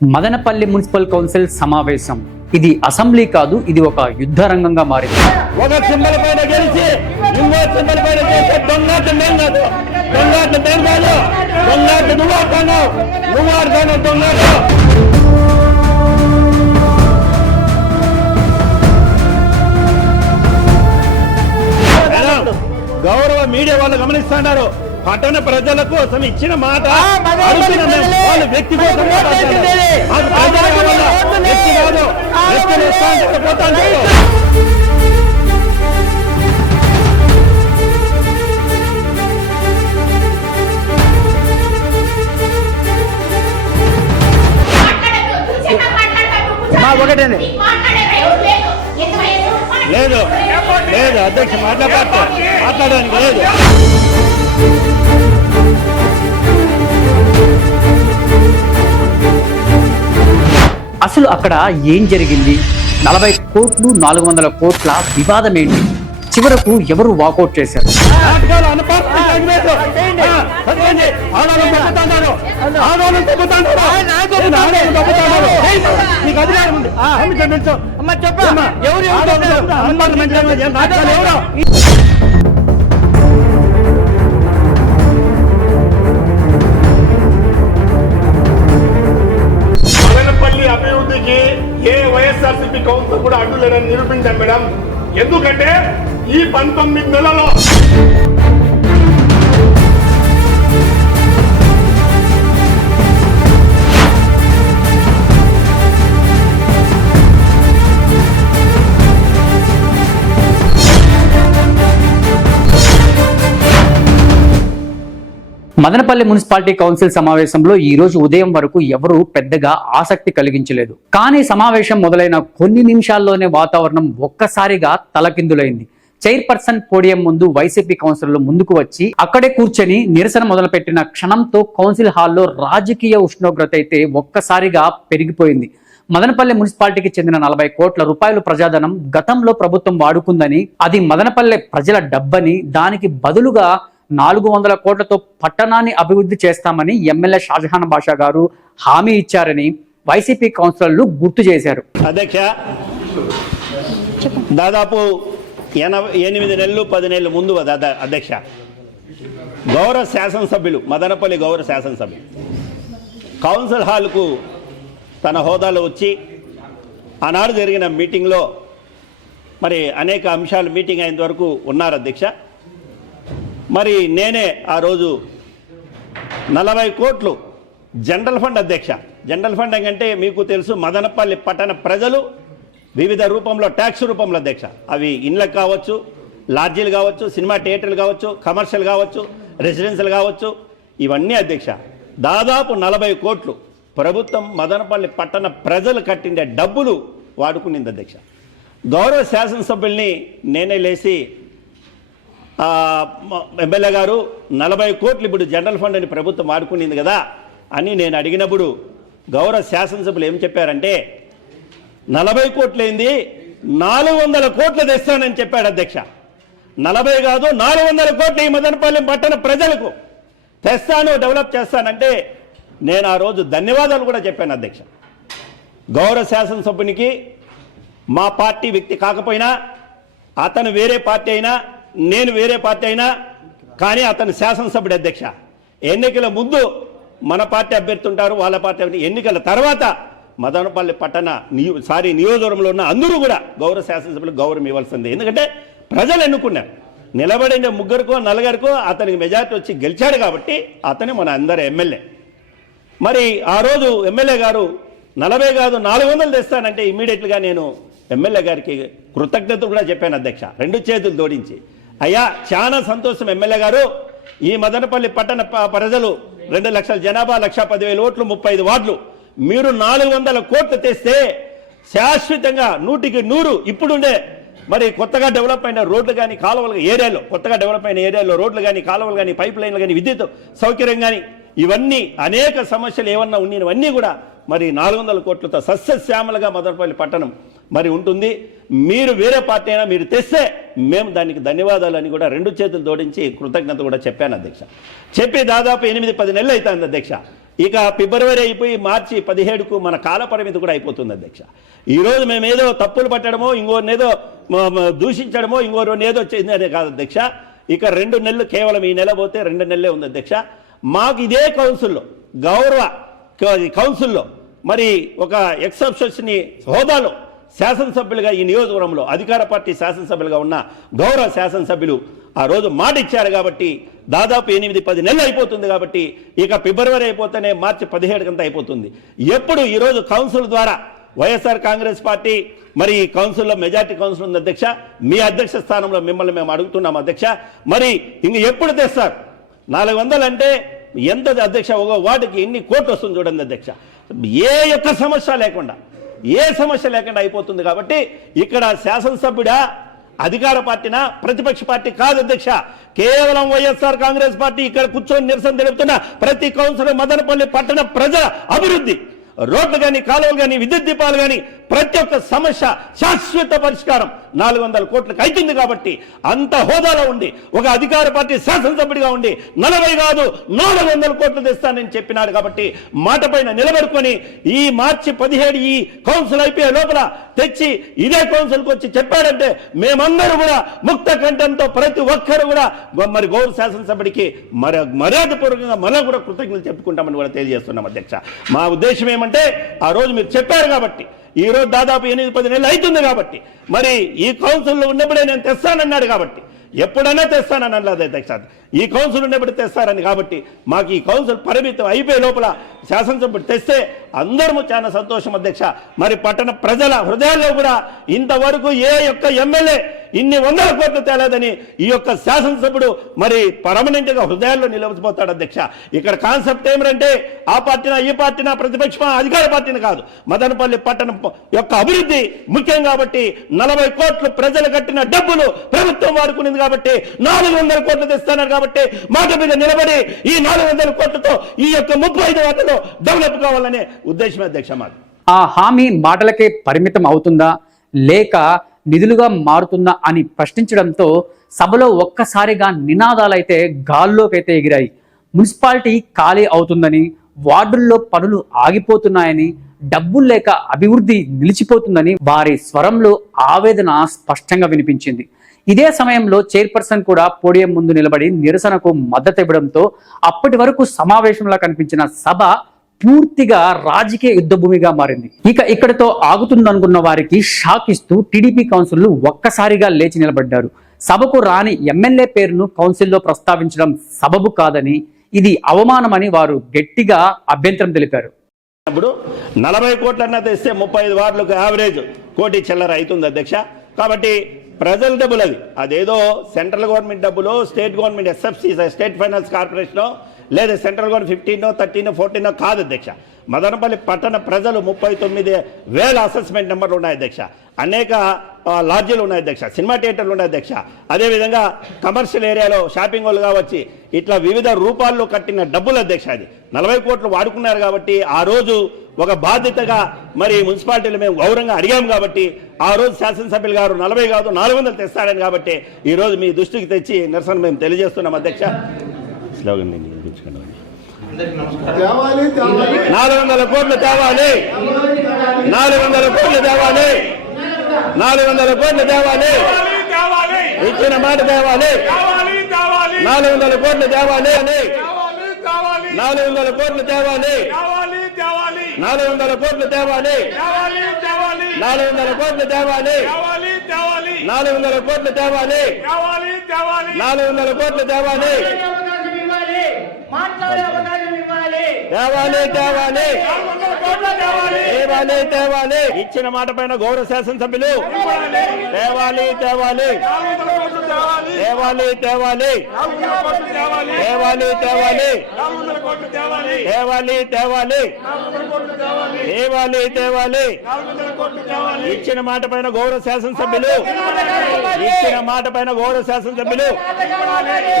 Madanapalle municipal council సమావేశం. ఇది assembly కాదు, ఇది ఒక యుద్ధ రంగంగా మారింది. ఒక సింబల్ పైన గెలిచి ఇంకో సింబల్ పైన చేసే దొంగ మేము కాదు, దొంగ మేము కాదు, దొంగ నువ్వు ఆడతాను, నువ్వు ఆడతాను దొంగ. గౌరవ మీడియా వాళ్ళు గమనిస్తున్నారు. పట్టణ ప్రజల కోసం ఇచ్చిన మాట వాళ్ళు వ్యక్తి కోసం ఒకటేనే లేదు లేదు అధ్యక్ష మాట్లాడడానికి లేదు. అసలు అక్కడ ఏం జరిగింది? 40 కోట్లు 400 కోట్ల వివాదం ఏంటి? చివరకు ఎవరు వాకౌట్ చేశారు? అభివృద్ధికి ఏ వైఎస్ఆర్సీపీ కౌన్సిల్ కూడా అడ్డు లేదని నిరూపించాం మేడం. ఎందుకంటే ఈ 19 నెలలో మదనపల్లి మున్సిపాలిటీ కౌన్సిల్ సమావేశంలో ఈ రోజు ఉదయం వరకు ఎవరు పెద్దగా ఆసక్తి కలిగించలేదు. కానీ సమావేశం మొదలైన కొన్ని నిమిషాల్లోనే వాతావరణం ఒక్కసారిగా తలకిందులైంది. చైర్పర్సన్ పోడియం ముందు వైసీపీ కౌన్సిలర్లు ముందుకు వచ్చి అక్కడే కూర్చొని నిరసన మొదలుపెట్టిన క్షణంతో కౌన్సిల్ హాల్లో రాజకీయ ఉష్ణోగ్రత అయితే ఒక్కసారిగా పెరిగిపోయింది. మదనపల్లి మున్సిపాలిటీకి చెందిన 40 కోట్ల రూపాయలు ప్రజాధనం గతంలో ప్రభుత్వం వాడుకుందని, అది మదనపల్లె ప్రజల డబ్బని, దానికి బదులుగా 400 కోట్లతో పట్టణాన్ని అభివృద్ధి చేస్తామని ఎమ్మెల్యే షాజహాన్ బాషా గారు హామీ ఇచ్చారని వైసీపీ కౌన్సిలర్లు గుర్తు చేశారు. అధ్యక్ష, దాదాపు 8 నెలలు 10 నెలల ముందు అధ్యక్ష గౌరవ శాసనసభ్యులు, మదనపల్లి గౌరవ శాసనసభ్యులు కౌన్సిల్ హాల్కు తన హోదాలో వచ్చి ఆనాడు జరిగిన మీటింగ్లో మరి అనేక అంశాలు మీటింగ్ అయినంత వరకు ఉన్నారు అధ్యక్ష. మరి నేనే ఆ రోజు 40 కోట్లు జనరల్ ఫండ్ అధ్యక్ష. జనరల్ ఫండ్ అంటే మీకు తెలుసు, మదనపల్లి పట్టణ ప్రజలు వివిధ రూపంలో ట్యాక్స్ రూపంలో అధ్యక్ష, అవి ఇండ్లకు కావచ్చు, లాడ్జీలు కావచ్చు, సినిమా థియేటర్లు కావచ్చు, కమర్షియల్ కావచ్చు, రెసిడెన్షియల్ కావచ్చు, ఇవన్నీ అధ్యక్ష దాదాపు 40 కోట్లు ప్రభుత్వం మదనపల్లి పట్టణ ప్రజలు కట్టిండే డబ్బులు వాడుకునింది అధ్యక్ష. గౌరవ శాసనసభ్యుల్ని నేనే లేచి ఎమ్మెల్యే గారు 40 కోట్లు ఇప్పుడు జనరల్ ఫండ్ అని ప్రభుత్వం వాడుకునింది కదా అని నేను అడిగినప్పుడు గౌరవ శాసనసభ్యులు ఏం చెప్పారంటే 40 కోట్లైంది 400 కోట్లు తెస్తానని చెప్పాడు అధ్యక్ష. 40 కాదు 400 కోట్లు ఈ మదనపల్లి పట్టణ ప్రజలకు తెస్తాను, డెవలప్ చేస్తానంటే నేను ఆ రోజు ధన్యవాదాలు కూడా చెప్పాను అధ్యక్ష. గౌరవ శాసనసభ్యునికి మా పార్టీ వ్యక్తి కాకపోయినా, అతను వేరే పార్టీ అయినా, నేను వేరే పార్టీ అయినా, కానీ అతను శాసనసభ్యుడు అధ్యక్ష. ఎన్నికల ముందు మన పార్టీ అభ్యర్థి ఉంటారు, వాళ్ళ పార్టీ. ఎన్నికల తర్వాత మదనపల్లి పట్టణ నియోజకవర్గంలో ఉన్న అందరూ కూడా గౌరవ శాసనసభ్యులకు గౌరవం ఇవ్వాల్సిందే. ఎందుకంటే ప్రజలు ఎన్నుకున్నారు. నిలబడిన 3కో 4కో అతనికి మెజార్టీ వచ్చి గెలిచాడు కాబట్టి అతనే మన అందరి ఎమ్మెల్యే. మరి ఆ రోజు ఎమ్మెల్యే గారు 40 కాదు 400 తెస్తానంటే ఇమ్మీడియట్గా నేను ఎమ్మెల్యే గారికి కృతజ్ఞతలు కూడా చెప్పాను అధ్యక్ష, 2 చేతులు జోడించి. అయ్యా చాలా సంతోషం ఎమ్మెల్యే గారు, ఈ మదనపల్లి పట్టణ ప్రజలు 2 లక్షల జనాభా, 1,10,000 ఓట్లు, 35 వార్డులు, మీరు 400 కోట్లు తెస్తే శాశ్వతంగా 100కి 100 ఇప్పుడుండే మరి కొత్తగా డెవలప్ అయిన రోడ్లు కానీ కాలువలు ఏరియాలో, కొత్తగా డెవలప్ అయిన ఏరియాలో రోడ్లు కానీ కాలువలు కానీ పైప్ లైన్లు కానీ విద్యుత్ సౌకర్యం కానీ ఇవన్నీ అనేక సమస్యలు ఏమన్నా ఉన్నవన్నీ కూడా మరి 400 కోట్లతో సస్యశ్యామలుగా మదనపల్లి పట్టణం మరి ఉంటుంది. మీరు వేరే పార్టీ అయినా మీరు తెస్తే మేము దానికి ధన్యవాదాలు అని కూడా 2 చేతులు జోడించి కృతజ్ఞత కూడా చెప్పాను అధ్యక్ష. చెప్పి దాదాపు 8-10 నెలలు అవుతుంది అధ్యక్ష. ఇక ఫిబ్రవరి అయిపోయి మార్చి 17కు మన కాల పరిమితి కూడా అయిపోతుంది అధ్యక్ష. ఈరోజు మేమేదో తప్పులు పట్టడమో ఇంకోనేదో దూషించడమో ఇంకోనేదో చేసిందనే కాదు అధ్యక్ష. ఇక 2 నెలలు కేవలం ఈ నెల పోతే 2 నెలలే ఉంది అధ్యక్ష. మాకు ఇదే కౌన్సిల్లో గౌరవ కౌన్సిల్లో మరి ఒక ఎక్సెప్షన్ని హోదాలో శాసనసభ్యులుగా ఈ నియోజకవర్గంలో అధికార పార్టీ శాసనసభ్యులుగా ఉన్న గౌరవ శాసనసభ్యులు ఆ రోజు మాట ఇచ్చారు కాబట్టి దాదాపు 8-10 నెలలు అయిపోతుంది కాబట్టి ఇక ఫిబ్రవరి అయిపోతేనే మార్చి 17 అయిపోతుంది. ఎప్పుడు ఈరోజు కౌన్సిల్ ద్వారా వైఎస్ఆర్ కాంగ్రెస్ పార్టీ మరి కౌన్సిల్లో మెజార్టీ కౌన్సిల్ ఉంది అధ్యక్ష. మీ అధ్యక్ష స్థానంలో మిమ్మల్ని మేము అడుగుతున్నాం అధ్యక్ష. మరి ఇంక ఎప్పుడు తెస్తారు? 400 అంటే ఎంత అధ్యక్ష? ఒక వాటికి ఎన్ని కోట్లు వస్తుంది చూడండి అధ్యక్ష. ఏ యొక్క సమస్య లేకుండా అయిపోతుంది కాబట్టి ఇక్కడ శాసనసభ్యుడా అధికార పార్టీనా ప్రతిపక్ష పార్టీ కాదు అధ్యక్ష. కేవలం వైఎస్ఆర్ కాంగ్రెస్ పార్టీ ఇక్కడ కూర్చొని నిరసన తెలుపుతున్న ప్రతి కౌన్సిలర్ మదనపల్లి పట్టణ ప్రజల అభివృద్ధి, రోడ్లు కానీ కాలువలు కానీ విద్యుత్ దీపాలు కానీ ప్రతి ఒక్క సమస్య శాశ్వత పరిష్కారం 400 కోట్లకు అవుతుంది కాబట్టి అంత హోదాలో ఉండి ఒక అధికార పార్టీ శాసనసభ్యుడిగా ఉండి 40 కాదు 400 కోట్లు తెస్తానని చెప్పినాడు కాబట్టి మాట పైన నిలబడుకొని ఈ మార్చి 17 ఈ కౌన్సిల్ అయిపోయే లోపల తెచ్చి ఇదే కౌన్సిల్కి వచ్చి చెప్పాడంటే మేమందరూ కూడా ముక్త కంఠంతో ప్రతి ఒక్కరు కూడా మరి గౌరవ శాసనసభ్యుడికి మర్యాదపూర్వకంగా మనం కూడా కృతజ్ఞతలు చెప్పుకుంటామని కూడా తెలియజేస్తున్నాం అధ్యక్ష. మా ఉద్దేశం ఏమంటే ఆ రోజు మీరు చెప్పారు కాబట్టి ఈ రోజు దాదాపు 8-10 నెలలు అవుతుంది కాబట్టి మరి ఈ కౌన్సిల్లో ఉన్నప్పుడే నేను తెస్తానన్నాడు కాబట్టి ఎప్పుడైనా తెస్తానని అనలేదు అధ్యక్ష. ఈ కౌన్సిల్ ఉన్నప్పుడు తెస్తారని కాబట్టి మాకు ఈ కౌన్సిల్ పరిమితం అయిపోయే లోపల శాసనసభ్యుడు తెస్తే అందరము చాలా సంతోషం అధ్యక్ష. మరి పట్టణ ప్రజల హృదయాల్లో కూడా ఇంతవరకు ఏ యొక్క ఎమ్మెల్యే ఇన్ని 100 కోట్లు తేలేదని ఈ యొక్క శాసనసభ్యుడు మరి పర్మనెంట్ గా హృదయాల్లో నిలబడిపోతాడు అధ్యక్ష. ఇక్కడ కాన్సెప్ట్ ఏమిటంటే ఆ పార్టీనా ఈ పార్టీనా ప్రతిపక్షమా అధికార పార్టీని కాదు, మదనపల్లి పట్టణం యొక్క అభివృద్ధి ముఖ్యం కాబట్టి 40 కోట్లు ప్రజలు కట్టిన డబ్బులు ప్రభుత్వం వాడుకునింది కాబట్టి 400 కోట్లు తెస్తున్నారు కాబట్టి మాట మీద నిలబడి ఈ 400 కోట్లతో ఈ యొక్క 35 వార్డులో డెవలప్ కావాలనే ఉద్దేశమే అధ్యక్ష మాది. ఆ హామీ మాటలకే పరిమితం అవుతుందా లేక నిధులుగా మారుతుందా అని ప్రశ్నించడంతో సభలో ఒక్కసారిగా నినాదాలైతే గాల్లోకైతే ఎగిరాయి. మున్సిపాలిటీ ఖాళీ అవుతుందని, వార్డుల్లో పనులు ఆగిపోతున్నాయని, డబ్బులు లేక అభివృద్ధి నిలిచిపోతుందని వారి స్వరంలో ఆవేదన స్పష్టంగా వినిపించింది. ఇదే సమయంలో చైర్పర్సన్ కూడా పోడియం ముందు నిలబడి నిరసనకు మద్దతు ఇవ్వడంతో అప్పటి వరకు సమావేశంలో కనిపించిన సభ పూర్తిగా రాజకీయ యుద్ధభూమిగా మారింది. ఇక ఇక్కడితో ఆగుతుందనుకున్న వారికి షాక్ ఇస్తూ టీడీపీ కౌన్సిలర్లు ఒక్కసారిగా లేచి నిలబడ్డారు. సభకు రాని ఎమ్మెల్యే పేరును కౌన్సిల్లో ప్రస్తావించడం సబబు కాదని, ఇది అవమానమని వారు గట్టిగా అభ్యంతరం తెలిపారు. ఇప్పుడు 40 కోట్లన్నా తెస్తే 35 వార్డులకు యావరేజ్ 1 కోటి చిల్లర అవుతుంది అధ్యక్ష. కాబట్టి ప్రజల డబ్బులు అదేదో సెంట్రల్ గవర్నమెంట్ డబ్బులు, state government SFC state finance corporation లేదా సెంట్రల్ గవర్నమెంట్ 15, 13, 14 కాదు అధ్యక్ష. మదనపల్లి పట్టణ ప్రజలు 39,000 అసెస్మెంట్ నెంబర్లు ఉన్నాయి అధ్యక్ష. అనేక లాడ్జీలు ఉన్నాయి అధ్యక్ష, సినిమా థియేటర్లు ఉన్నాయి అధ్యక్ష. అదేవిధంగా కమర్షియల్ ఏరియాలో షాపింగ్ వాళ్ళు కావచ్చు, ఇట్లా వివిధ రూపాల్లో కట్టిన డబ్బులు అధ్యక్ష. అది 40 కోట్లు వాడుకున్నారు కాబట్టి ఆ రోజు ఒక బాధ్యతగా మరి మున్సిపాలిటీలు మేము గౌరవంగా అడిగాము కాబట్టి ఆ రోజు శాసనసభ్యులు గారు 40 కాదు 400 తెస్తారని కాబట్టి ఈ రోజు మీ దృష్టికి తెచ్చి నిరసన మేము తెలియజేస్తున్నాం అధ్యక్ష. స్లోగన్ 400 కోట్లు తేవాలి, 400 కోట్లు తేవాలి, 400 కోట్లు తేవాలి, ఇచ్చిన మాట తేవాలి, 400 కోట్లు తేవాలి, 400 కోట్లు తేవాలి, 400 కోట్లు తేవాలి, 400 కోట్లు తేవాలి, 400 కోట్లు తేవాలి, 400 కోట్లు తేవాలి, తేవాలి, ఇచ్చిన మాట పైన గౌరవ శాసనసభ్యులు తేవాలి, తేవాలి, తేవాలి, తేవాలి, తేవాలి, తేవాలి, తేవాలి, తేవాలి, తేవాలి, తేవాలి, ఇచ్చిన మాట పైన గౌరవ శాసనసభ్యులు, ఇచ్చిన మాట పైన గౌరవ శాసనసభ్యులు,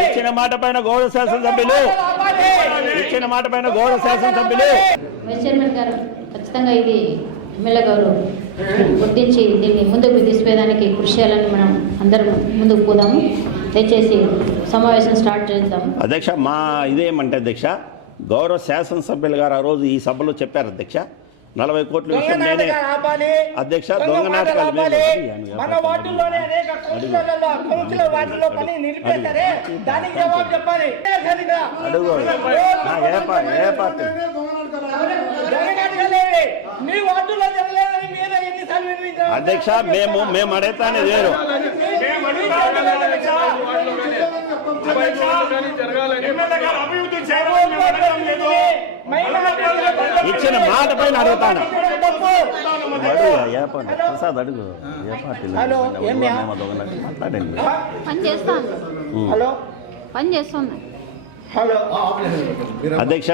ఇచ్చిన మాట పైన గౌరవ శాసనసభ్యులు, ఇచ్చిన మాట పైన గౌరవ శాసనసభ్యులు. వైస్ చైర్మన్ గారు ఖచ్చితంగా ఇది ఎమ్మెల్యే గారు గుర్తించి దీన్ని ముందుకు తీసుకుపోయేదానికి కృషి చేయాలని మనం అందరం ముందుకు పోదాము. దయచేసి సమావేశం స్టార్ట్ చేద్దాం. అధ్యక్ష, మా ఇదేమంటే అధ్యక్ష గౌరవ శాసనసభ్యులు గారు ఆ రోజు ఈ సభలో చెప్పారు అధ్యక్ష 40 కోట్ల విషయం నేనే అధ్యక్ష దొంగ నాటకాలు మన వార్డుల్లోనే అనేక కౌన్సిలర్ వార్డుల్లో పని నిలిపేశారే, దానికి జవాబు చెప్పాలి. అడుగు ఏ పార్టీ మీ వార్డుల్లో జరగలేదని మీరే ఎన్నిసార్లు వినిపించారు అధ్యక్ష? మేము అడుగుతానే వేరు. ఇచ్చిన మాట పైన అడుగుతాను. ప్రసాద్ అడుగు ఏ పార్టీ మాట్లాడండి. పని చేస్తాను. హలో పని చేస్తుంది. హలో అధ్యక్ష,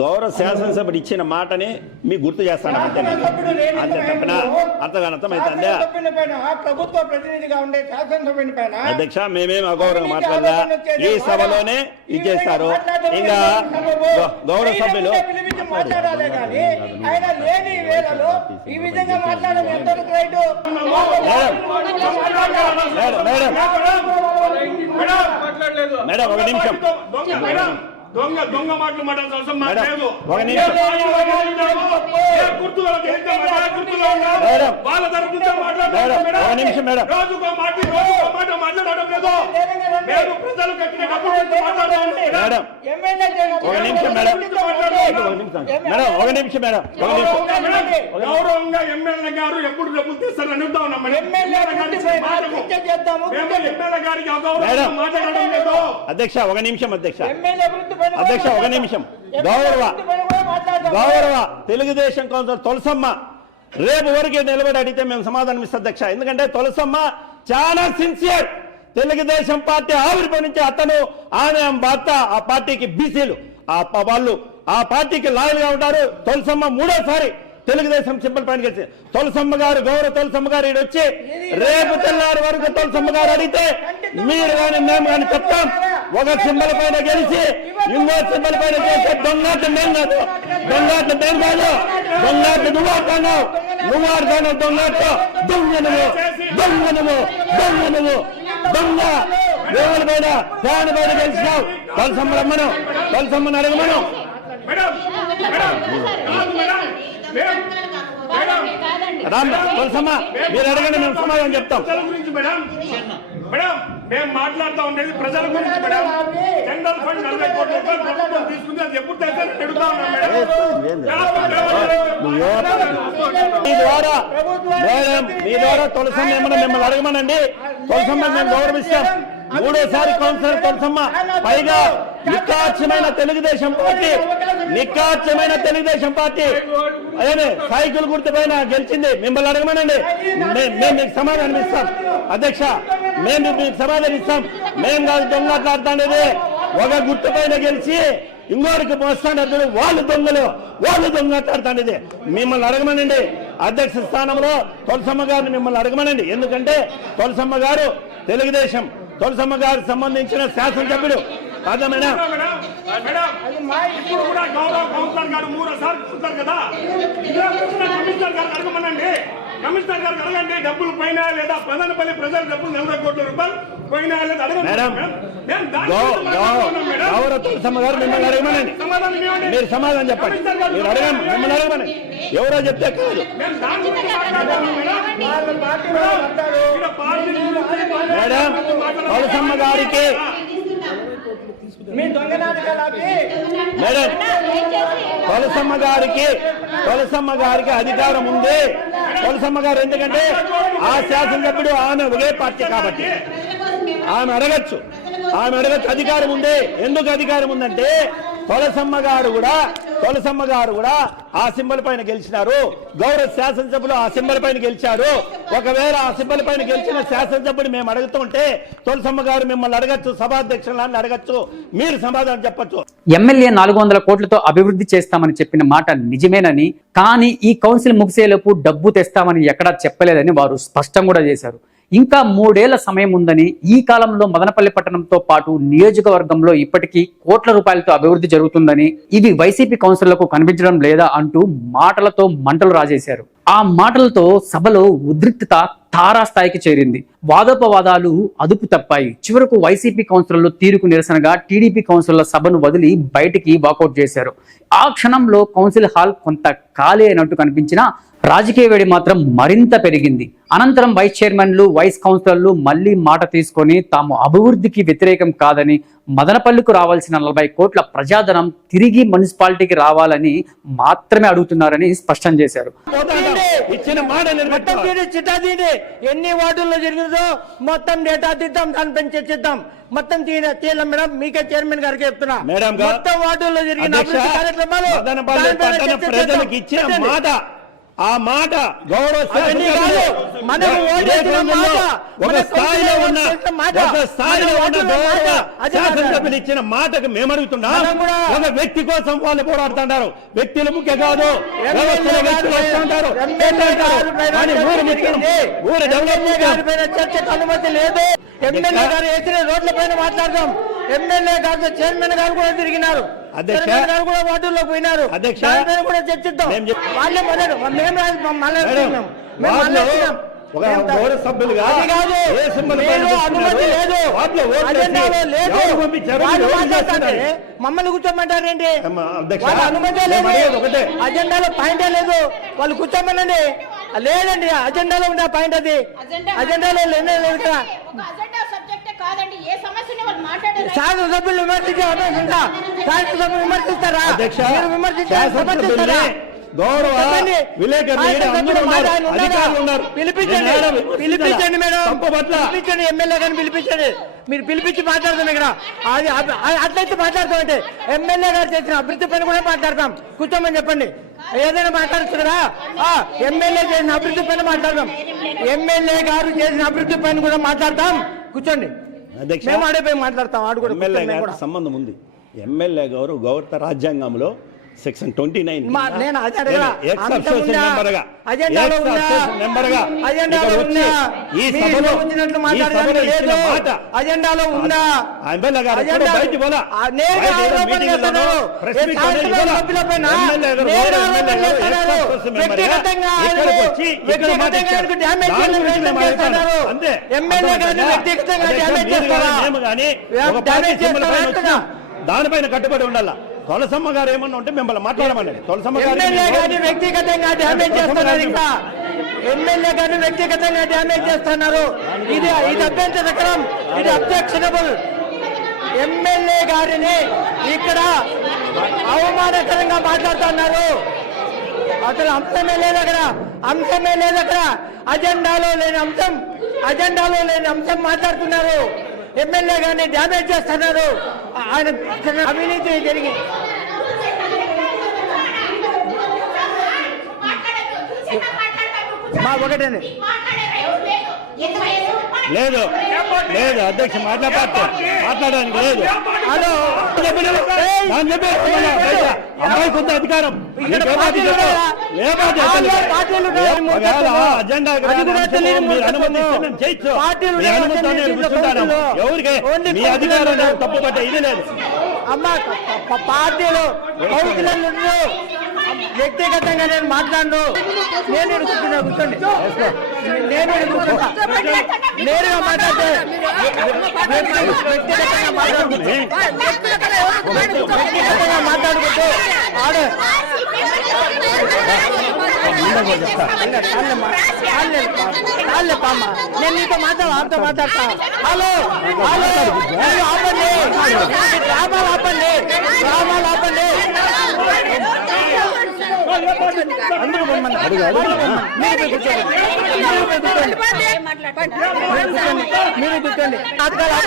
గౌరవ శాసనసభ్యుడు ఇచ్చిన మాటని మీకు గుర్తు చేస్తాను అంతే తప్పిన అర్థమైతుందా? ప్రభుత్వ ప్రతినిధిగా ఉండే శాసనసభ్యుని పైన అధ్యక్ష మేమేం అగౌరవంగా మాట్లాడదా, ఈ సభలోనే ఇచ్చేస్తారు. ఇంకా గౌరవ సభ్యులు మాట్లాడాలి కానీ ఆయన లేని వేళలో ఈ విధంగా మాట్లాడడం ఎంతవరకు రైట్? మేడం ఒక నిమిషం దొంగ మాటలు మాట్లాడాల్సిన అవసరం మాకు లేదు. ఒక నిమిషం వాళ్ళ తరఫు నుంచి మాట్లాడడం ఒక నిమిషం మేడం. రోజుకో మాట మాట్లాడడం లేదు. మేము ప్రజలు కట్టిన డబ్బులు మాట్లాడడం మేడం ఒక నిమిషం మేడం. మేడం ఒక నిమిషం మేడం. గౌరవంగా ఎమ్మెల్యే గారు ఎప్పుడు డబ్బులు తీస్తారని అడుగుతా ఉన్నాం. ఎమ్మెల్యే గారికి అగౌరవంగా మాట్లాడడం లేదు. అధ్యక్ష ఒక నిమిషం. అధ్యక్ష ఒక నిమిషం. గౌరవ తెలుగుదేశం కౌన్సిలర్ తులసమ్మ రేపు వరకు నిలబడి అడిగితే మేము సమాధానం ఇస్తాం అధ్యక్ష. ఎందుకంటే తులసమ్మ చాలా సిన్సియర్. తెలుగుదేశం పార్టీ ఆవిర్భావం నుంచి అతను ఆమె భర్త ఆ పార్టీకి బీసీలు వాళ్ళు ఆ పార్టీకి లాయల్గా ఉంటారు. తులసమ్మ మూడోసారి తెలుగుదేశం సింబల్ పైన గెలిచి తులసమ్మ గారు గౌరవ తులసమ్మ గారు ఈడు వచ్చి రేపు తెల్లారి వరకు తులసమ్మ గారు అడిగితే మీరు కానీ మేము కానీ చెప్తాం. ఒక సింబల్ పైన గెలిచి ఇంకో సింబల్ పైన చేసే దొంగ మేము కాదు. నువ్వు ఆడుతున్నావు దొంగ దేవుడి పైన ఫ్యాన్ పైన గెలిచినావు. తులసమ్మను అడగమను. తులసమ్మ మీరు అడగండి, మేము సమాధానం చెప్తాం. మేడం మేము మాట్లాడుతూ ఉండేది ప్రజల గురించి మేడం. జనరల్ ఫండ్ 40 కోట్ల రూపాయలు ప్రభుత్వం తీసుకుంది, అది ఎప్పుడు తెస్తారని అడుగుతా ఉన్నాం మేడం. మీ ద్వారా తులసమ్మ ఏమన్నా మిమ్మల్ని అడగమనండి. తులసమ్మ మేము గౌరవిస్తాం. మూడోసారి కౌన్సిలర్ తులసమ్మ, పైగా నిక్కార్చమైన తెలుగుదేశం పార్టీ అదే సైకిల్ గుర్తు పైన గెలిచింది. మిమ్మల్ని అడగమనండి, మేము మీకు సమాధానం ఇస్తాం. అధ్యక్ష మేము మీకు సమాధానం ఇస్తాం. మేము కాదు దొంగట్లాడుతాండేది. ఒక గుర్తు పైన గెలిచి ఇంకోరికి పోస్తాడు వాళ్ళు దొంగట్లాడుతాండేది. మిమ్మల్ని అడగమనండి. అధ్యక్ష స్థానంలో తులసమ్మ గారిని మిమ్మల్ని అడగమనండి. ఎందుకంటే తులసమ్మ గారు తెలుగుదేశం, తులసమ్మ గారికి సంబంధించిన శాసనసభ్యుడు. అర్థమైనా ఇప్పుడు కూడా గౌరవ కౌన్సిలర్ గారు 3 సార్లు చూస్తారు కదా. కమిషనర్ గారు అడగమనండి. కమిషనర్ గారు అడగండి, డబ్బులు పోయినా లేదా ప్రధానపల్లి ప్రజల డబ్బులు 40 కోట్ల రూపాయలు పోయినా లేదా అడగండి. గౌరవ తులసమ్మ గారు మిమ్మల్ని అడగమనండి. మీరు సమాధానం చెప్పండి. మీరు అడగండి, మిమ్మల్ని అడగమని ఎవరో చెప్తే కాదు. మేడం తులసమ్మ గారికి మీ దొంగ నాటకాలు మేడం తులసమ్మ గారికి అధికారం ఉంది. తులసమ్మ గారు ఎందుకంటే ఆ శాసనసభ్యుడు ఆమె ఒకే పార్టీ కాబట్టి ఆమె అడగచ్చు. అధికారం ఉంది. ఎందుకు అధికారం ఉందంటే తులసమ్మ గారు కూడా ఆ సింబల్ పైన గెలిచినారు. గౌరవ శాసనసభ్యులు ఆ సింబల్ పైన గెలిచారు. ఒకవేళ ఆ సింబల్ పైన గెలిచిన శాసనసభ్యుడు మేము అడుగుతుంటే తులసమ్మ గారు మిమ్మల్ని అడగచ్చు, సభాధ్యక్షులను అడగచ్చు, మీరు సమాధానం చెప్పచ్చు. ఎమ్మెల్యే 400 కోట్లతో అభివృద్ధి చేస్తామని చెప్పిన మాట నిజమేనని, కానీ ఈ కౌన్సిల్ ముగిసేలోపు డబ్బు తెస్తామని ఎక్కడా చెప్పలేదని వారు స్పష్టం కూడా చేశారు. ఇంకా 3 ఏళ్ల సమయం ఉందని, ఈ కాలంలో మదనపల్లి పట్టణంతో పాటు నియోజకవర్గంలో ఇప్పటికీ కోట్ల రూపాయలతో అభివృద్ధి జరుగుతుందని, ఇవి వైసీపీ కౌన్సిలర్లకు కనిపించడం లేదా అంటూ మాటలతో మంటలు రాజేశారు. ఆ మాటలతో సభలో ఉద్రిక్తత తారాస్థాయికి చేరింది. వాదోపవాదాలు అదుపు తప్పాయి. చివరకు వైసీపీ కౌన్సిలర్లు తీరుకు నిరసనగా టీడీపీ కౌన్సిలర్ల సభను వదిలి బయటికి వాకౌట్ చేశారు. ఆ క్షణంలో కౌన్సిల్ హాల్ కొంత ఖాళీ అయినట్టు కనిపించినా రాజకీయ వేడి మాత్రం మరింత పెరిగింది. అనంతరం వైస్ చైర్మన్లు, వైస్ కౌన్సిలర్లు మళ్లీ మాట తీసుకొని తాము అభివృద్ధికి వ్యతిరేకం కాదని, మదనపల్లికు రావాల్సిన 40 కోట్ల ప్రజాధనం తిరిగి మున్సిపాలిటీకి రావాలని మాత్రమే అడుగుతున్నారని స్పష్టం చేశారు. ఇచ్చిన మాట ఎన్ని వార్డుల్లో జరిగిందో మొత్తం డేటా తీద్దాం, దాని పైన చర్చిద్దాం. మొత్తం తీయాలి మేడం, మీకే చైర్మన్ గారికి చెప్తున్నా. మేడం మొత్తం వార్డుల్లో జరిగిన అభివృద్ధి కార్యక్రమాలు ప్రజలకు ఇచ్చిన మాట, ఆ మాట గౌరవ శాసనసభ్యులు ఇచ్చిన మాటకు మేము అడుగుతున్నాం. ఒక వ్యక్తి కోసం వాళ్ళు పోరాడుతున్నారు. వ్యక్తులు ముఖ్య కాదు, చర్చకు అనుమతి లేదు. ఎమ్మెల్యే గారు వేసిన రోడ్ల పైన మాట్లాడదాం. ఎమ్మెల్యే గారు చైర్మన్ గారు కూడా తిరిగినారు, గారు కూడా వార్డుల్లో పోయినారు. కూడా చర్చిద్దాం. వాళ్ళే మొదలు సభ్యులుగా మమ్మల్ని కూర్చోమంటారేంటి? అనుమతి లేదు, అజెండాలో పాయింటే లేదు. వాళ్ళు కూర్చోమనండి. లేదండి, అజెండాలో ఉండే పాయింట్ అది. అజెండాలో లేదు కదా. శాసనసభ్యులు విమర్శిస్తారా? గౌరవ పిలిపించండి మేడం, పిలిపించండి ఎమ్మెల్యే గారిని పిలిపించండి. మీరు పిలిపించి మాట్లాడతాం ఇక్కడ. అది అట్లయితే మాట్లాడతామంటే ఎమ్మెల్యే గారు చేసిన అభివృద్ధి పని కూడా మాట్లాడతాం. కూర్చోమని చెప్పండి. ఏదైనా మాట్లాడచ్చు కదా. ఎమ్మెల్యే చేసిన అభివృద్ధి పని మాట్లాడదాం. ఎమ్మెల్యే గారు చేసిన అభివృద్ధి పని కూడా మాట్లాడతాం. కూర్చోండి, మేము ఆడిపోయి మాట్లాడతాం. ఆడు కూడా ఎమ్మెల్యే గారికి సంబంధం ఉంది. ఎమ్మెల్యే గారు గౌరవ రాజ్యాంగంలో సెక్షన్ 29 నేను అజెండాలో ఉందా? దానిపైన కట్టుబడి ఉండాలా. తులసమ్మ గారు ఏమన్నా ఉంటే మిమ్మల్ని మాట్లాడమని. తులసమ్మ గారిని వ్యక్తిగతంగా డ్యామేజ్ చేస్తున్నారు. ఇంకా ఎమ్మెల్యే గారిని వ్యక్తిగతంగా డ్యామేజ్ చేస్తున్నారు. ఇది అభ్యంతరకరం, ఇది అబ్జెక్షనబుల్. ఎమ్మెల్యే గారిని ఇక్కడ అవమానకరంగా మాట్లాడుతున్నారు. అసలు అంశమే లేదు అక్కడ, అంశమే లేదు అక్కడ. అజెండాలో లేని అంశం మాట్లాడుతున్నారు. ఎమ్మెల్యే గారిని డ్యామేజ్ చేస్తున్నారు. ఆయన అవినీతి జరిగి ఒకటండి లేదు లేదు అధ్యక్ష మాట్లాడడానికి లేదు. అమ్మాయి కొంత అధికారం అజెండా ఎవరికి మీ అధికారం తప్పు పట్టే ఇది లేదు. అమ్మ పార్టీలో వ్యక్తిగతంగా నేను మాట్లాడను. నేను కూర్చోండి, నేరుగా మాట్లాడితే వ్యక్తిగతంగా మాట్లాడుకుంటే నేను నీతో మాట్లాడతా. హలో ఆపండి, డ్రామాలు ఆపండి. మీరు కూర్చోండి. నాటకాలు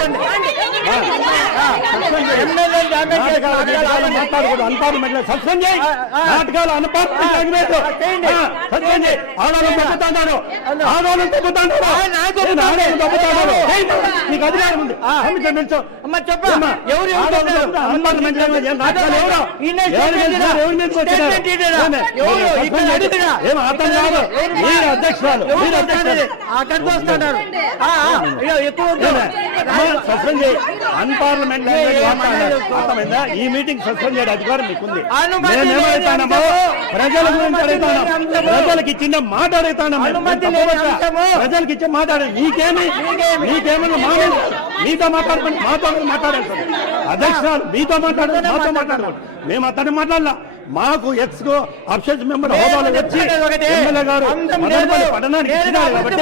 నీకు అధికారం ఉంది. ఎవరు? ఇక్కడ అడుగుతున్నా. ఏం అర్థం కాదు. మీరు అధ్యక్షురాలు, మీరు అధ్యక్షురాలు. అక్కడికి వస్తున్నారు. ఎక్కువ సస్పెండ్ చేయి. అన్పార్లమెంట్ అర్థమైందా? ఈ మీటింగ్ సస్పెండ్ చేయడం అధికారం మీకుంది. మేమేమడుగుతానమో ప్రజల గురించి అడుగుతాను. ప్రజలకు ఇచ్చిన మాట అడుగుతాను. ప్రజలకు ఇచ్చే మాట్లాడే నీకేమన్నా మీతో మాట్లాడుకోండి, మాతో మాట్లాడాలి. అధ్యక్షురాలు మీతో మాట్లాడాలి, మాతో మాట్లాడాలి. మేము అతన్ని మాట్లాడాల. మాకు ఎక్స్ అబ్సెన్స్ మెంబర్ హోదాలో వచ్చి ఎమ్మెల్యే గారు మదనపల్లి పట్టణానికి ఇచ్చినారు కాబట్టి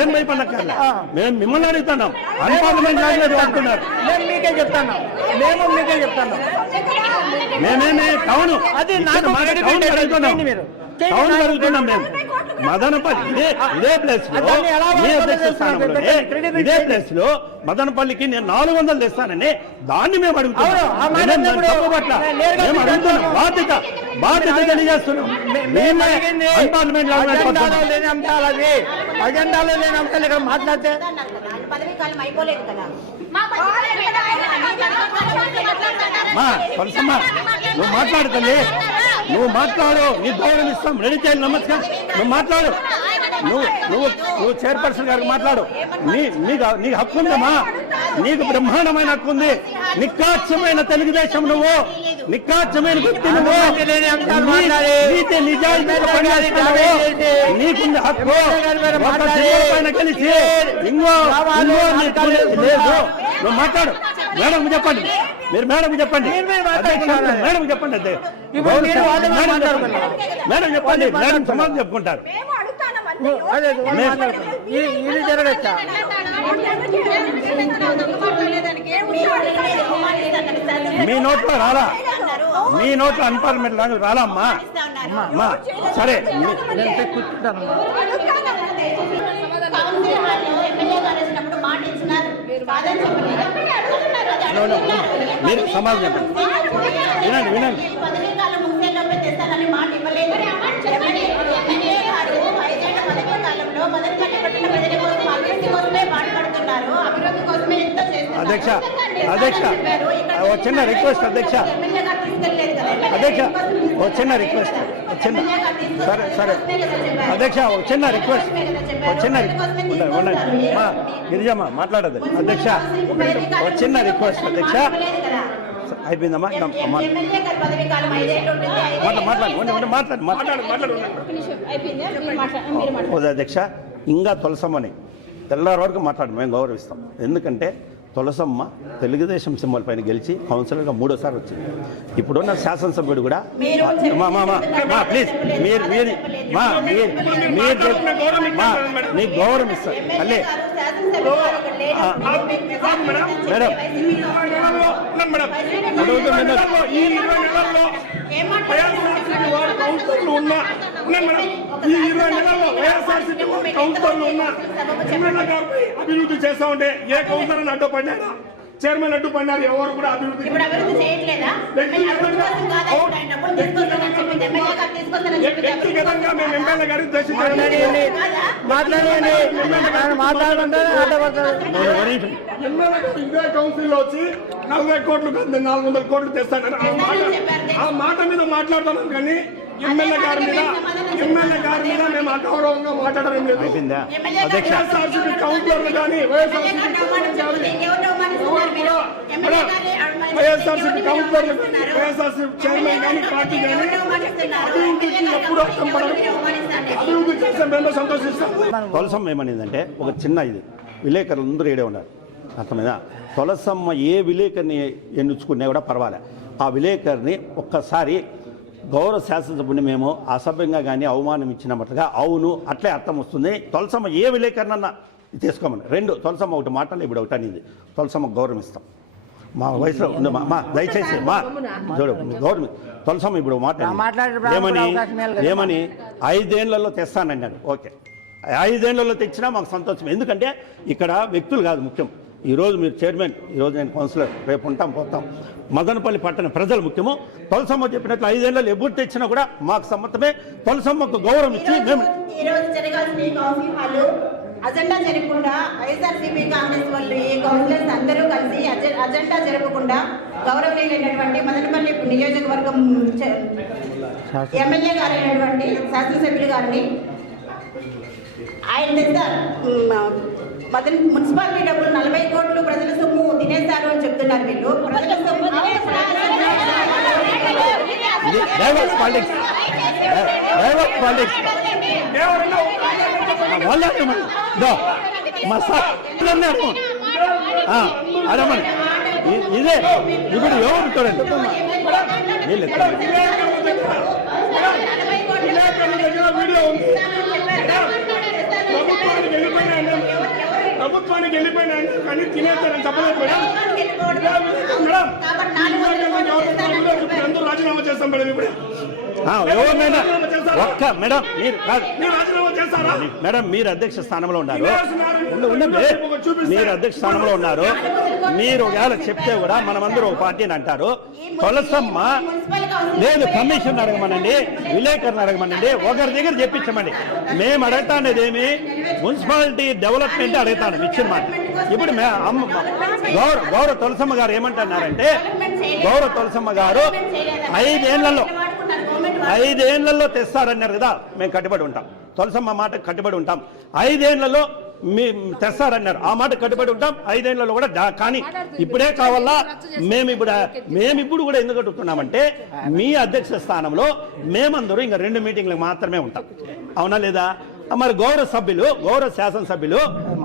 ఏం భయపడక్కర్లే. మేము మిమ్మల్ని అడుగుతున్నాం. అన్పార్లమెంట్ లాంగ్వేజ్ వాడుతున్నారు. మీకే చెప్తాను, మేము మీకే చెప్తాను. మేమేమి టౌన్ అది నాకు టౌన్ అడుగుతున్నాం. మేము మదనపల్లి ఇదే ప్లేస్ లో ఇదే ప్లేస్ లో మదనపల్లికి నేను 400 తెస్తానని దాన్ని మేము అడుగుతున్నాం. మేము అడుగుతున్నాం. బాధ్యత తెలియజేస్తున్నాం. అజెండాలో లేని అంశాలు అవి, అజెండాలో లేని అంశాలు ఇక్కడ మాట్లాడితే పదవీ కాలం అయిపోలేదు కదా. నువ్వు మాట్లాడు తల్లి, నువ్వు మాట్లాడు. నీ గౌరవం ఇస్తాం. రెడీ చేయాలి. నమస్కారం. నువ్వు మాట్లాడు. నువ్వు చైర్పర్సన్ గారికి మాట్లాడు. నీకు హక్కు ఉందమ్మా. నీకు బ్రహ్మాండమైన హక్కు ఉంది. నిక్కాచ్చమైన తెలుగుదేశం నువ్వు, నిక్కాచ్చమైన వ్యక్తి నువ్వు, నీతి నిజాయితీగా పనిచేస్తున్నావు. నీకుంది హక్కు. ఒక జిల్లా పైన కలిసి ఇంకో లేదు. నువ్వు మాట్లాడు. మేడం చెప్పండి. మీరు మేడం చెప్పండి. మేడం చెప్పండి. మేడం చెప్పండి. మేడం సమాధానం చెప్పుకుంటారు. ఇది జరగచ్చా? మీ నోట్లో రాలా? మీ నోట్లో అన్పార్లమెంట్ లాంగ్వేజ్ రాలా అమ్మా? అమ్మా సరే మీరు సమాధానం చెప్పండి. వినండి వినండి. అధ్యక్ష ఒక చిన్న రిక్వెస్ట్. అధ్యక్ష ఒక చిన్న రిక్వెస్ట్. సరే అధ్యక్ష ఒక చిన్న రిక్వెస్ట్. ఉండండి మా గిరిజమ్మ మాట్లాడదు. అధ్యక్ష ఒక చిన్న రిక్వెస్ట్. అధ్యక్ష అయిపోయిందమ్మా. మాట్లాడు. అధ్యక్ష ఇంకా తులసమ్మని తెల్లారి వరకు మాట్లాడు. మేము గౌరవిస్తాం. ఎందుకంటే తులసమ్మ తెలుగుదేశం సింబల్ పైన గెలిచి కౌన్సిలర్గా 3వ సారి వచ్చింది. ఇప్పుడున్న శాసనసభ్యుడు కూడా ప్లీజ్ నీకు గౌరవం ఇస్తారు. అల్లే మేడం ఈ 20 నెలల్లో కౌన్సిలర్లు ఉన్నా ఈ 20 నెలల్లో వైఎస్ఆర్సీపీ కౌన్సిలర్లు ఉన్నా ఎమ్మెల్యే గారిపై అభివృద్ధి చేస్తా ఉంటే ఏ కౌన్సిలర్ అడ్డుపడ్డారా? చైర్మన్ అడ్డుపడినారు. ఎవరు కూడా అభివృద్ధి వ్యక్తిగతంగా మేము ఎమ్మెల్యే గారికి ఇదే కౌన్సిల్ లో వచ్చి 40 కోట్లు 400 కోట్లు తెస్తానని ఆ మాట మీద మాట్లాడుతున్నాం. కానీ ఎమ్మెల్యే గారి మీద మేము అగౌరవంగా మాట్లాడడం లేదు. వైఎస్ఆర్సీపీ కౌన్సిలర్లు కానీ వైఎస్ఆర్సీపీ కౌన్సిలర్లు వైఎస్ఆర్సీపీ చైర్మన్ కానీ పార్టీ కానీ అభివృద్ధికి ఎప్పుడు అర్థం పడదు. అభివృద్ధి చేస్తే మేము సంతోషిస్తాం. తులసమ్మ ఏమనేదంటే ఒక చిన్న ఇది విలేకరులు అందరూ ఏడే ఉన్నారు. అర్థమైనా? తులసమ్మ ఏ విలేకరిని ఎన్నుకున్నా కూడా పర్వాలే. ఆ విలేకరిని ఒక్కసారి గౌరవ శాసనసభ్యుని మేము అసభ్యంగా కానీ అవమానం ఇచ్చినట్టుగా అవును అట్లే అర్థం వస్తుంది. తులసమ్మ ఏ విలేకరినన్నా తీసుకోమని. 2 తులసమ్మ ఒకటి మాటలు ఇప్పుడు ఒకటి అనేది తులసమ్మకు గౌరవం ఇస్తాం. మా వయసులో ఉంది మా దయచేసి చూడు గౌరవం. తులసమ్మ ఇప్పుడు ఏమని 5 ఏళ్లలో తెస్తానన్నాడు. ఓకే 5 ఏళ్లలో తెచ్చినా మాకు సంతోషం. ఎందుకంటే ఇక్కడ వ్యక్తులు కాదు ముఖ్యం. ఈరోజు మీరు చైర్మన్, ఈరోజు నేను కౌన్సిలర్, రేపు ఉంటాం పోతాం. మదనపల్లి పట్టణ ప్రజలు ముఖ్యము. తులసమ్మ చెప్పినట్లు 5 ఏళ్లలో ఎప్పుడు తెచ్చినా కూడా మాకు సమ్మతమే. తులసమ్మకు గౌరవం ఇచ్చి మేము అజెండా జరగకుండా వైఎస్ఆర్సీపీ కాంగ్రెస్ వాళ్ళు ఈ కౌన్సిలర్స్ అందరూ కలిసి అజెండా జరగకుండా గౌరవనీయులైనటువంటి మదనపల్లి నియోజకవర్గం ఎమ్మెల్యే గారైనటువంటి శాసనసభ్యులు గారిని ఆయన మున్సిపాలిటీ డబ్బులు 40 కోట్లు ప్రజల సొమ్ము తినేస్తారు అని చెప్తున్నారు వీళ్ళు. ప్రజల సొమ్ము అడమని ఇదే ఇప్పుడు ఎవరు చూడండి వీడియో ఉంది. ప్రభుత్వానికి వెళ్ళిపోయినా కానీ తినేస్తారని చెప్పలేదు మేడం. అందరూ రాజీనామా చేస్తాం మేడం. ఇప్పుడు ఎవరినైనా ఒక్క మేడం మీరు కాదు రాజీనామా చేస్తారా మేడం, మీరు అధ్యక్ష స్థానంలో ఉన్నారు. మీరు అధ్యక్ష స్థానంలో ఉన్నారు. మీరు ఒకవేళ చెప్తే కూడా మనమందరూ ఒక పార్టీని అంటారు. తులసమ్మ లేదు, కమిషన్ అడగమనండి, విలేకరుని అడగమనండి, ఒకరి దగ్గర చెప్పించమండి. మేము అడగతానేది ఏమి మున్సిపాలిటీ డెవలప్మెంట్ అడుగుతాను ఇచ్చిన మాట. ఇప్పుడు గౌరవ తులసమ్మ గారు ఏమంటున్నారంటే, గౌరవ తులసమ్మ గారు 5 ఏళ్లలో తెస్తారన్నారు కదా, మేము కట్టుబడి ఉంటాం. తులసమ్మ మాట కట్టుబడి ఉంటాం. 5 ఏళ్లలో తెస్తారన్నారు, ఆ మాట కట్టుబడి ఉంటాం. 5 ఏళ్లలో కూడా కానీ ఇప్పుడే కావాలా. మేము ఇప్పుడు కూడా ఎందుకు అడుగుతున్నామంటే, మీ అధ్యక్ష స్థానంలో మేమందరూ ఇంకా 2 మీటింగ్లకు మాత్రమే ఉంటాం. అవునా లేదా? మరి గౌరవ శాసనసభ్యులు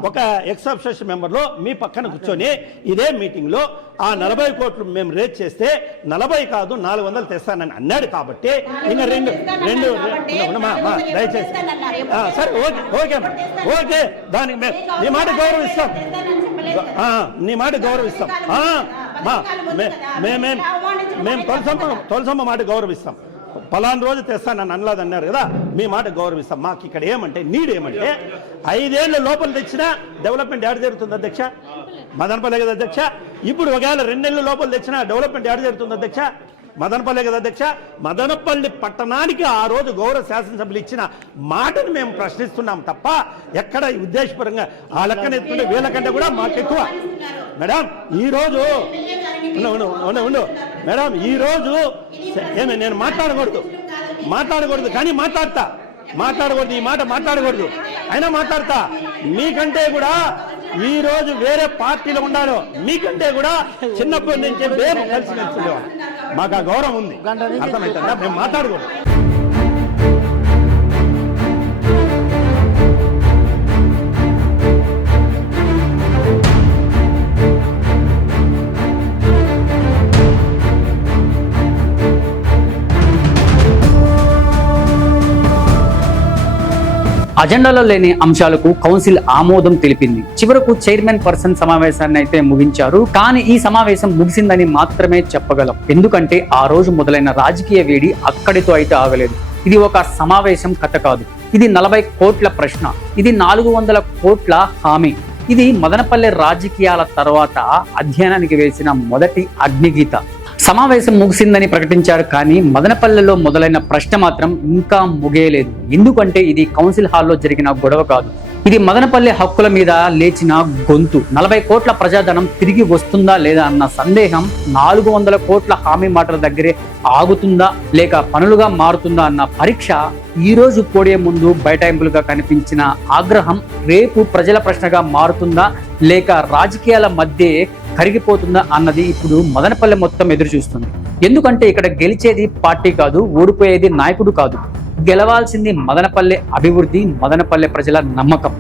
ఒక ఎక్సెప్షన్ మెంబర్లో మీ పక్కన కూర్చొని ఇదే మీటింగ్లో ఆ 40 కోట్లు మేము రేట్ చేస్తే 40 కాదు 400 తెస్తానని అన్నాడు. కాబట్టి ఇంకా రెండు దయచేసి సరే ఓకే దానికి నీ మాట గౌరవిస్తాం. మేము తులసమ్మ మాట గౌరవిస్తాం. పలానా రోజు తెస్తానని అనలేదన్నారు కదా, మీ మాట గౌరవిస్తాం. మాకు ఇక్కడ ఏమంటే నీడేమంటే 5 ఏళ్ళ లోపల తెచ్చినా డెవలప్మెంట్ ఏడ జరుగుతుంది అధ్యక్ష? మదనపల్లె కదా అధ్యక్ష. ఇప్పుడు ఒకవేళ 2 ఏళ్ళ లోపల తెచ్చినా డెవలప్మెంట్ ఏడ జరుగుతుంది అధ్యక్ష? మదనపల్లె కదా అధ్యక్ష. మదనపల్లి పట్టణానికి ఆ రోజు గౌరవ శాసనసభ్యులు ఇచ్చిన మాటను మేము ప్రశ్నిస్తున్నాం తప్ప ఎక్కడ ఉద్దేశపరంగా ఆ లెక్కన ఎత్తుకుంటే వీళ్ళకంటే కూడా మాకు ఎక్కువ. మేడం ఈరోజు మేడం ఈరోజు ఏమే నేను మాట్లాడకూడదు కానీ మాట్లాడకూడదు, ఈ మాట మాట్లాడకూడదు, అయినా మాట్లాడతా. మీకంటే కూడా ఈ రోజు వేరే పార్టీలో ఉండాలో, మీకంటే కూడా చిన్నప్పటి నుంచి మేము కలిసి ఉండేవాళ్ళం. మాకు ఆ గౌరవం ఉంది, అర్థమవుతుందా? మేము మాట్లాడకూడదు. అజెండాలో లేని అంశాలకు కౌన్సిల్ ఆమోదం తెలిపింది. చివరకు చైర్మన్ పర్సన్ సమావేశాన్ని అయితే ముగించారు. కానీ ఈ సమావేశం ముగిసిందని మాత్రమే చెప్పగలం. ఎందుకంటే ఆ రోజు మొదలైన రాజకీయ వేడి అక్కడితో అయితే ఆగలేదు. ఇది ఒక సమావేశం కథ కాదు. ఇది 40 కోట్ల ప్రశ్న. ఇది 400 కోట్ల హామీ. ఇది మదనపల్లె రాజకీయాల తర్వాత అధ్యయనానికి వేసిన మొదటి అగ్నిగీత. సమావేశం ముగిసిందని ప్రకటించారు, కానీ మదనపల్లెలో మొదలైన ప్రశ్న మాత్రం ఇంకా ముగియలేదు. ఎందుకంటే ఇది కౌన్సిల్ హాల్లో జరిగిన గొడవ కాదు, ఇది మదనపల్లె హక్కుల మీద లేచిన గొంతు. 40 కోట్ల ప్రజాధనం తిరిగి వస్తుందా లేదా అన్న సందేహం 400 కోట్ల హామీ మాటల దగ్గరే ఆగుతుందా లేక పనులుగా మారుతుందా అన్న పరీక్ష ఈ రోజు పోడియం ముందు బైటాయింపులుగా కనిపించిన ఆగ్రహం రేపు ప్రజల ప్రశ్నగా మారుతుందా లేక రాజకీయాల మధ్య కరిగిపోతుందా అన్నది ఇప్పుడు మదనపల్లె మొత్తం ఎదురు చూస్తుంది. ఎందుకంటే ఇక్కడ గెలిచేది పార్టీ కాదు, ఓడిపోయేది నాయకుడు కాదు. గెలవాల్సింది మదనపల్లె అభివృద్ధి, మదనపల్లె ప్రజల నమ్మకం.